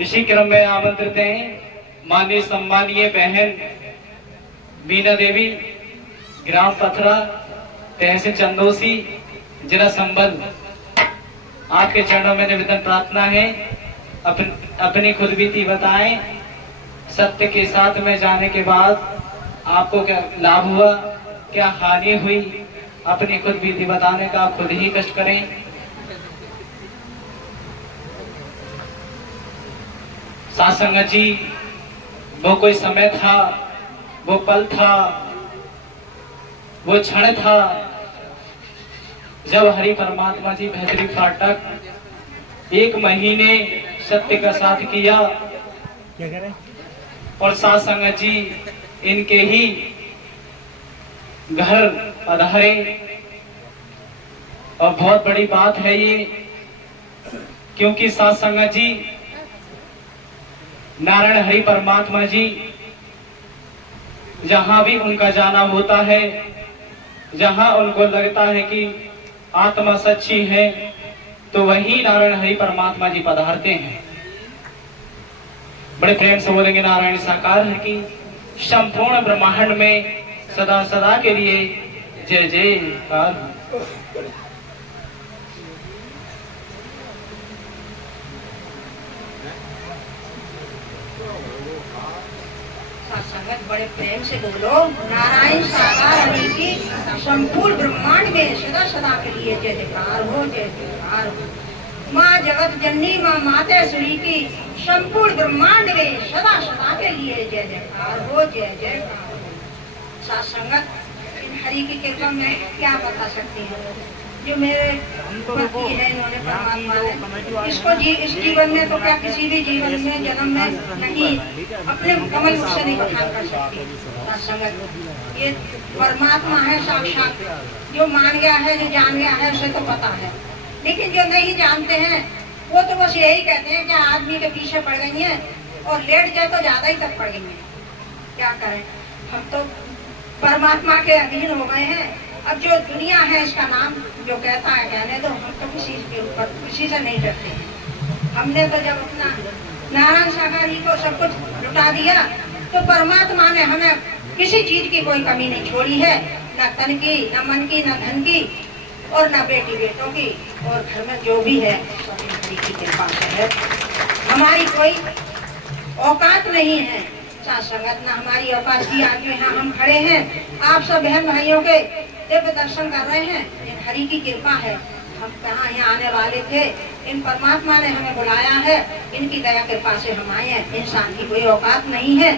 इसी क्रम में आमंत्रित हैं माननीय सम्मानीय बहन मीना देवी, ग्राम पथरा, तहसील चंदोसी, जिला संबल। आपके चरणों में निवेदन प्रार्थना है, अपनी खुद बीती बताएं। सत्य के साथ में जाने के बाद आपको क्या लाभ हुआ, क्या हानि हुई, अपनी खुद बीती बताने का आप खुद ही कष्ट करें। साथ संगत जी, वो कोई समय था, वो पल था, वो क्षण था जब हरि परमात्मा जी बेहतरी फाटक 1 महीने सत्य का साथ किया क्या करें? और साथ संगत जी इनके ही घर पधारे। और बहुत बड़ी बात है ये, क्योंकि साथ संगत जी नारायण हरि परमात्मा जी जहां भी उनका जाना होता है, जहां उनको लगता है कि आत्मा सच्ची है, तो वही नारायण हरि परमात्मा जी पधारते हैं। बड़े प्रेम से बोलेंगे नारायण साकार है कि संपूर्ण ब्रह्मांड में सदा सदा के लिए जय जयकार। संगत बड़े प्रेम से बोलो, नारायण साकार हरि की संपूर्ण ब्रह्मांड में सदा सदा के लिए जय जयकार हो, जय जयकार हो। माँ जगत जननी माँ मातेश्वरी की संपूर्ण ब्रह्मांड में सदा सदा के लिए जय जयकार हो, जय जयकार हो। साथ संगत इन हरि की कृपा में क्या बता सकती हूँ। जो मेरे पति है, इन्होंने परमात्मा ने इसको इस जीवन में तो क्या किसी भी जीवन में जन्म में नहीं अपने कमल मुख से नहीं बखान कर सकती। संगत ये परमात्मा है साक्षात, जो मान गया है, जो जान गया है उसे तो पता है, लेकिन जो नहीं जानते हैं वो तो बस यही कहते हैं कि आदमी के पीछे पड़ गई है और लेट जाए तो ज्यादा ही तक पड़ गई है। क्या करें, हम तो परमात्मा के अधीन हो गए हैं। अब जो दुनिया है इसका नाम जो कहता है कहने दो, हम तो किसी के ऊपर किसी से नहीं डरते हैं। हमने तो जब अपना नारायण सागर जी को सब कुछ लुटा दिया तो परमात्मा ने हमें किसी चीज की कोई कमी नहीं छोड़ी है, न तन की, न मन की, न धन की और न बेटी बेटों की, और घर में जो भी है सब हरि की कृपा से है। हमारी कोई औकात नहीं है साथ संगत, न हमारी औकात की आदमी यहाँ हम खड़े हैं, आप सब बहन भाइयों के दिव्य दर्शन कर रहे हैं। इन हरि की कृपा है, हम कहाँ यहाँ आने वाले थे, इन परमात्मा ने हमें बुलाया है, इनकी दया कृपा से हम आए हैं। इंसान की कोई औकात नहीं है,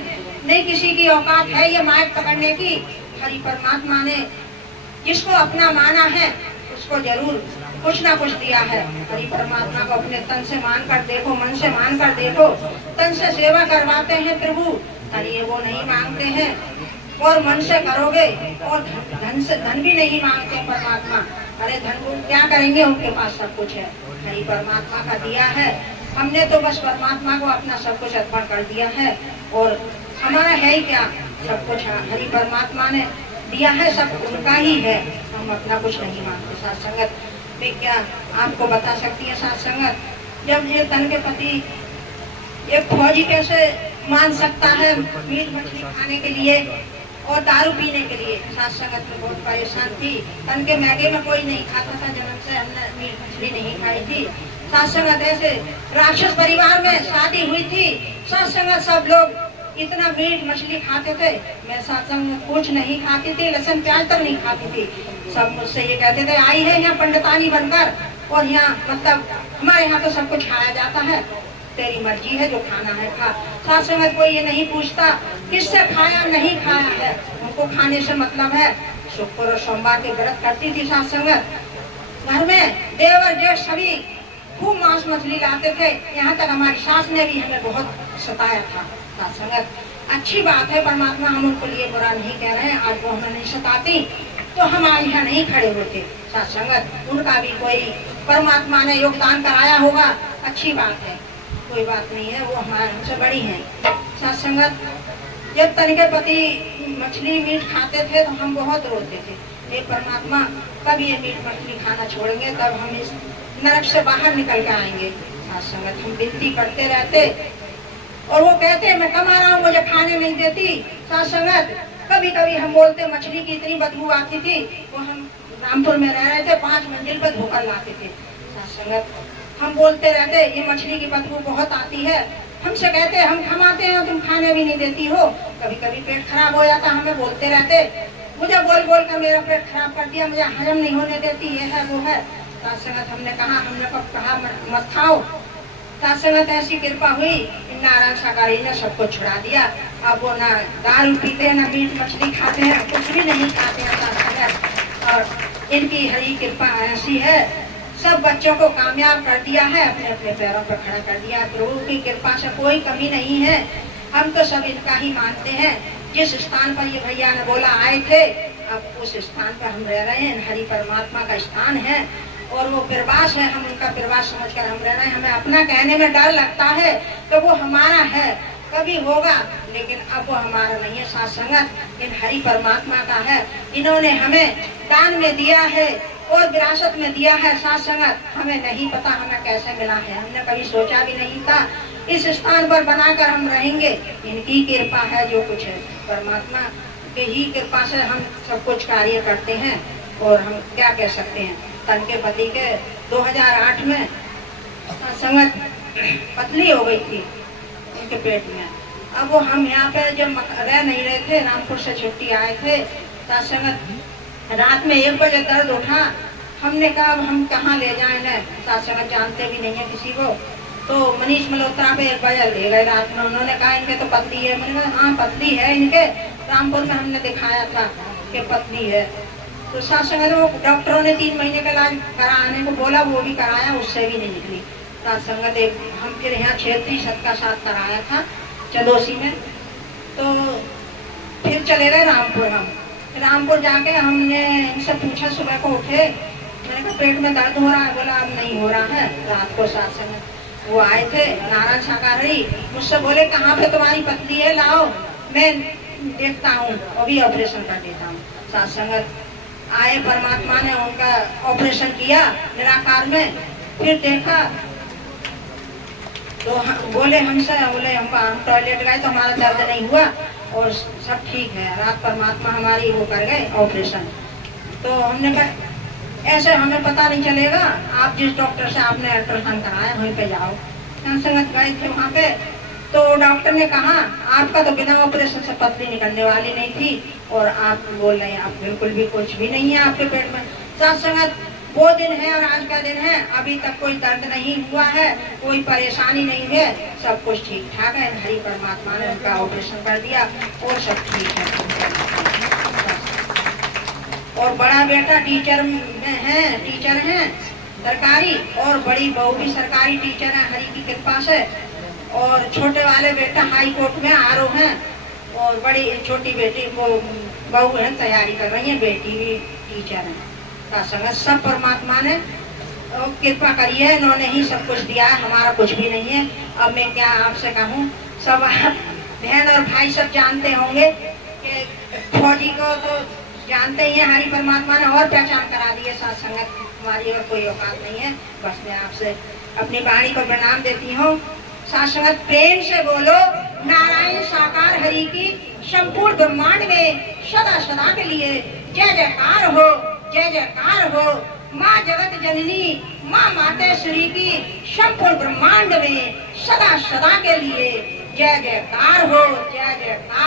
नहीं किसी की औकात है ये माइक पकड़ने की। हरि परमात्मा ने जिसको अपना माना है उसको जरूर कुछ ना कुछ दिया है। हरि परमात्मा को अपने तन से मान कर देखो, मन से मान कर देखो, तन से सेवा करवाते हैं प्रभु, हरि वो नहीं मांगते हैं। और मन से करोगे और धन से धन भी नहीं मांगते परमात्मा। अरे धन को क्या करेंगे, उनके पास सब कुछ है, हरि परमात्मा का दिया है। हमने तो बस परमात्मा को अपना सब कुछ अर्पण कर दिया है और हमारा है ही क्या, सब कुछ हरि परमात्मा ने दिया है, सब उनका ही है, हम अपना कुछ नहीं मांगते। साथ संगत मैं क्या आपको बता सकती है साथ संगत, जब ये तन के पति एक फौजी कैसे मान सकता है मीट मछली खाने के लिए और दारू पीने के लिए। साथ संगत में बहुत परेशान थी, तन के मैगे में कोई नहीं खाता था, जन्म से हमने मीट मछली नहीं खाई थी। साथ संगत ऐसे राक्षस परिवार में शादी हुई थी, साथ संगत सब लोग इतना मीट मछली खाते थे, मैं साथ संगत कुछ नहीं खाती थी, लहसुन प्याज तक नहीं खाती थी। सब मुझसे ये कहते थे आई है यहाँ पंडितानी बनकर और यहाँ मतलब हमारे यहाँ तो सब कुछ खाया जाता है, तेरी मर्जी है जो खाना है खा। साथ संगत कोई ये नहीं पूछता किससे खाया नहीं खाया है, उनको खाने से मतलब है। शुक्र और सोमवार के व्रत करती थी साथ संगत, घर में देवर जेठ सभी खूब मांस मछली लाते थे, यहाँ तक हमारी सास ने भी हमें बहुत सताया था। साथ संगत अच्छी बात है, परमात्मा हम उनको लिए बुरा नहीं कह रहे हैं, आज वो हमें नहीं सताती तो हम आज यहाँ नहीं खड़े होते। साथ संगत उनका भी कोई परमात्मा ने योगदान कराया होगा, अच्छी बात है, कोई बात नहीं है, वो हमारे हमसे बड़ी है। साथ संगत जब तन के पति मछली मीट खाते थे तो हम बहुत रोते थे, ये परमात्मा कब ये मीट मछली खाना छोड़ेंगे, तब हम इस नरक से बाहर निकल के आएंगे। साथ संगत हम विनती करते रहते और वो कहते मैं कमा रहा हूँ, मुझे खाने नहीं देती। साथ संगत कभी कभी हम बोलते मछली की इतनी बदबू आती थी, वो हम रामपुर में रह रहे थे, 5 मंजिल पर धोकर लाते थे। साथ संगत हम बोलते रहते ये मछली की बदबू बहुत आती है, हमसे कहते हम कमाते हैं तुम खाने भी नहीं देती हो। कभी कभी पेट खराब हो जाता, हमें बोलते रहते, मुझे बोल बोल कर मेरा पेट खराब कर दिया, मुझे हजम नहीं होने देती, ये है वो है। साथ संगत हमने कहा मत खाओ। साथ संगत ऐसी कृपा हुई, नारायण साकारी ने सबको छुड़ा दिया। अब वो ना दारू पीते हैं, ना मीट मछली खाते हैं, कुछ भी नहीं खाते हैं साथ संगत। और इनकी हरी कृपा ऐसी है, सब बच्चों को कामयाब कर दिया है, अपने अपने पैरों पर खड़ा कर दिया। प्रभु की कृपा से कोई कमी नहीं है, हम तो सब इनका ही मानते हैं। जिस स्थान पर ये भैया ने बोला आए थे, अब उस स्थान पर हम रह रहे हैं। हरि परमात्मा का स्थान है और वो प्रवास है, हम उनका प्रवास समझकर हम रह रहे हैं। हमें अपना कहने में डर लगता है तो वो हमारा है, कभी होगा, लेकिन अब वो हमारा नहीं है। साथ संगत इन हरि परमात्मा का है, इन्होंने हमें दान में दिया है और विरासत में दिया है। साथ संगत हमें नहीं पता हमें कैसे मिला है, हमने कभी सोचा भी नहीं था इस स्थान पर बनाकर हम रहेंगे। इनकी कृपा है जो कुछ है, परमात्मा के ही कृपा से हम सब कुछ कार्य करते हैं। और हम क्या कह सकते हैं, तन के पति के 2008 में संगत पतली हो गई थी उनके पेट में। अब वो हम यहाँ पे जब रह नहीं रहे थे, रामपुर से छुट्टी आए थे, संगत रात में 1 बजे दर्द उठा। हमने कहा अब हम कहाँ ले जाए न, संगत जानते भी नहीं है किसी को। तो मनीष मल्होत्रा पे 1 बजे ले गए रात में, उन्होंने कहा इनके तो पतली है। मैंने कहा हाँ पतली है इनके, रामपुर में हमने दिखाया था कि पतली है। तो साथ संगत वो डॉक्टरों ने 3 महीने का इलाज कराने को बोला, वो भी कराया, उससे भी नहीं निकली। साथ संगत एक हम फिर यहाँ क्षेत्रीय सत का साथ कराया था चदोसी में। तो फिर चले गए रामपुर। हम रामपुर जाके हमने इनसे पूछा, सुबह को उठे, मैंने कहा पेट में दर्द हो रहा है, बोला अब नहीं हो रहा है। रात को साथ संगत वो आए थे नारायण साकारी, मुझसे बोले कहाँ पे तुम्हारी पतली है, लाओ मैं देखता हूँ, अभी ऑपरेशन कर देता हूँ। साथ संगत आए, परमात्मा ने उनका ऑपरेशन किया निराकार में। फिर देखा तो बोले हमसे, बोले हम टॉयलेट गए तो हमारा दर्द नहीं हुआ और सब ठीक है। रात परमात्मा हमारी वो कर गए ऑपरेशन। तो हमने कहा ऐसे हमें पता नहीं चलेगा, आप जिस डॉक्टर से आपने अल्ट्रासाउंड कराया वहीं पे जाओ। संगत गए थे वहाँ पे, तो डॉक्टर ने कहा आपका तो बिना ऑपरेशन से पतली निकलने वाली नहीं थी और आप बोल रहे हैं आप बिल्कुल भी कुछ भी नहीं है आपके पेट में। साथ संगत वो दिन है और आज का दिन है, अभी तक कोई दर्द नहीं हुआ है, कोई परेशानी नहीं है, सब कुछ ठीक ठाक है। हरि परमात्मा ने उनका ऑपरेशन कर दिया और सब ठीक है। और बड़ा बेटा टीचर में है, टीचर है सरकारी, और बड़ी बहू भी सरकारी टीचर है हरि की कृपा से। और छोटे वाले बेटा हाई कोर्ट में आरओ हैं और बड़ी छोटी बेटी वो बहू है तैयारी कर रही है, बेटी भी टीचर है। संगत सब परमात्मा ने कृपा करी है, इन्होंने ही सब कुछ दिया है, हमारा कुछ भी नहीं है। अब मैं क्या आपसे कहूँ, सब आप बहन और भाई सब जानते होंगे कि फौजी को तो जानते ही है, हरि परमात्मा ने और पहचान करा दी है। साथ संगत हमारी और कोई औकात नहीं है, बस मैं आपसे अपनी वाणी को प्रणाम देती हूँ। साथ संगत प्रेम से बोलो नारायण साकार हरि की संपूर्ण ब्रह्मांड में सदा सदा के लिए जय जयकार हो, जय जयकार हो। माँ जगत जननी माँ मातेश्वरी की संपूर्ण ब्रह्मांड में सदा सदा के लिए जय जयकार हो, जय जयकार।